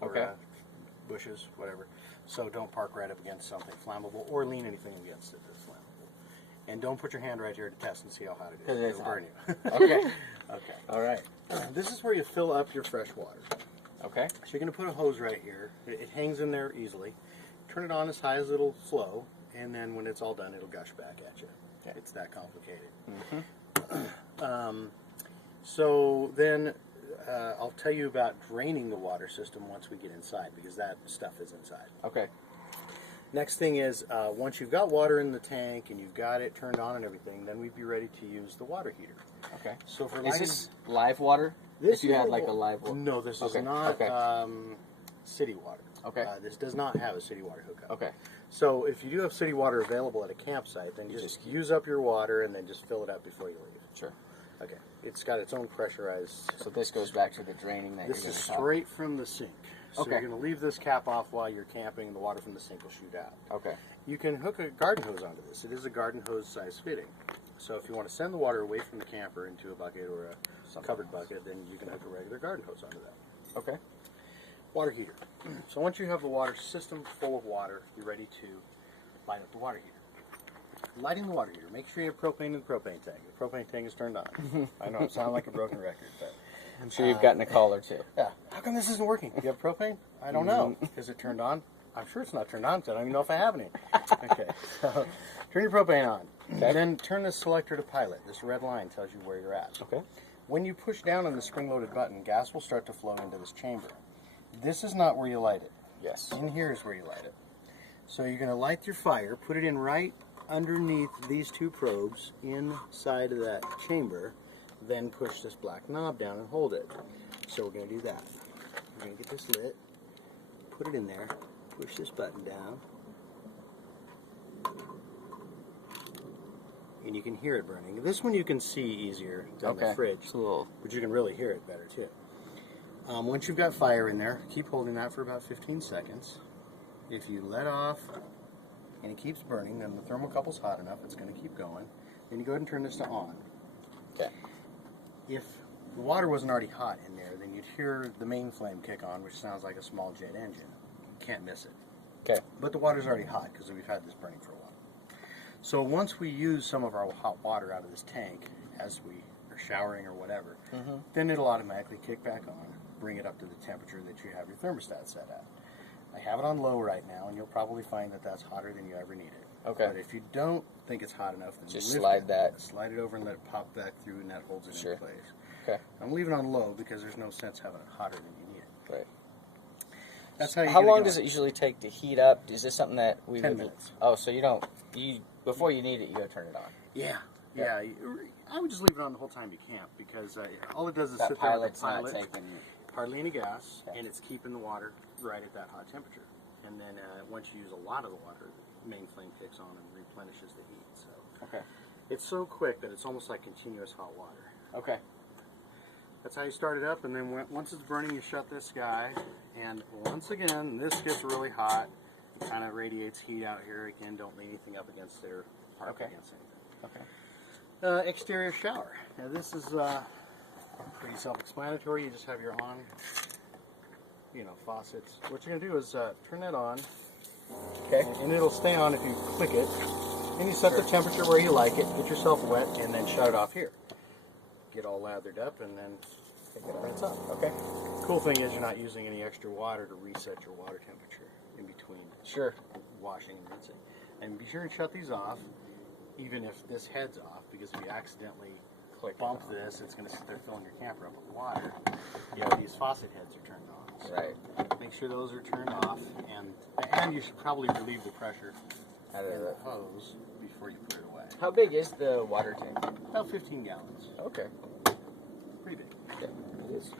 Or, Okay. Bushes, whatever. So don't park right up against something flammable or lean anything against it that's flammable. And don't put your hand right here to test and see how hot it is. Because it's It'll burn you. Okay. Okay. All right. This is where you fill up your fresh water. Okay. So you're going to put a hose right here. It hangs in there easily. Turn it on as high as it'll flow, and then when it's all done, it'll gush back at you. Okay. It's that complicated. Mm-hmm. So then I'll tell you about draining the water system once we get inside, because that stuff is inside. Okay. Next thing is, once you've got water in the tank and you've got it turned on and everything, then we'd be ready to use the water heater. Okay. So for Is lighting, this live water? this if you had is- like a live water? No, this is Okay, not okay. city water. Okay. This does not have a city water hookup. Okay. So if you do have city water available at a campsite, then You just just- use up your water and then just fill it up before you leave. Sure. Okay. It's got its own pressurized. So this goes back to the draining that This you're is going to talk. straight from the sink. So Okay. you're going to leave this cap off while you're camping, and the water from the sink will shoot out. Okay. You can hook a garden hose onto this. It is a garden hose size fitting. So if you want to send the water away from the camper into a bucket or a covered bucket, then you can hook a regular garden hose onto that. Okay. Water heater. So once you have the water system full of water, you're ready to light up the water heater. Lighting the water heater. Make sure you have propane in the propane tank. The propane tank is turned on. I know it sounds like a broken record, but I'm sure you've gotten a caller too. yeah. How come this isn't working? You have propane? I don't know. Is it turned on? I'm sure it's not turned on, so I don't even know if I have any. Okay. So turn your propane on. Okay. Then turn the selector to pilot. This red line tells you where you're at. Okay. When you push down on the spring-loaded button, gas will start to flow into this chamber. This is not where you light it. Yes. In here is where you light it. So you're going to light your fire, put it in right underneath these two probes inside of that chamber, then push this black knob down and hold it. So we're going to do that. We're going to get this lit, put it in there, push this button down, and you can hear it burning. This one you can see easier than the fridge, It's a little. but you can really hear it better too. Once you've got fire in there, keep holding that for about 15 seconds. If you let off and it keeps burning, then the thermocouple's hot enough, it's going to keep going. Then you go ahead and turn this to on. Okay. If the water wasn't already hot in there, then you'd hear the main flame kick on, which sounds like a small jet engine. You can't miss it. Okay. But the water's already hot because we've had this burning for a while. So once we use some of our hot water out of this tank, as we are showering or whatever, then it'll automatically kick back on, bring it up to the temperature that you have your thermostat set at. I have it on low right now, and you'll probably find that that's hotter than you ever need it. Okay. But if you don't think it's hot enough, then Just you lift slide it, that. slide it over and let it pop back through, and that holds it Sure. in place. Okay. I'm leaving it on low because there's no sense having it hotter than you need it. Right. That's how you How get long going. does it usually take to heat up? Is this something that we 10 would- minutes. Oh, so you don't before you need it, you go turn it on. Yeah. I would just leave it on the whole time you camp because all it does is That sit there with pilot's the pilot, not taking. hardly any gas, Okay. and it's keeping the water right at that hot temperature. And then once you use a lot of the water, the main flame kicks on and replenishes the heat. So Okay. it's so quick that it's almost like continuous hot water. Okay. That's how you start it up, and then once it's burning, you shut this guy. And once again, this gets really hot. It kind of radiates heat out here. Again, don't lean anything up against it or park Okay. against anything. Okay. Exterior shower. Now this is pretty self-explanatory. You just have your on, faucets. What you're gonna do is turn that on, Okay. and it'll stay on if you click it. And you set the temperature where you like it. Get yourself wet, and then shut it off here. Get all lathered up, and then pick it rinse up. Okay. Cool thing is you're not using any extra water to reset your water temperature in between Sure. washing and rinsing. And be sure and shut these off, even if this head's off, because if you accidentally bump this, it's going to sit there filling your camper up with water. These faucet heads are turned on. So Right. make sure those are turned off, and you should probably relieve the pressure Out of in the the- hose before you put it away. How big is the water tank? About 15 gallons. Okay. Pretty big. Okay. It is.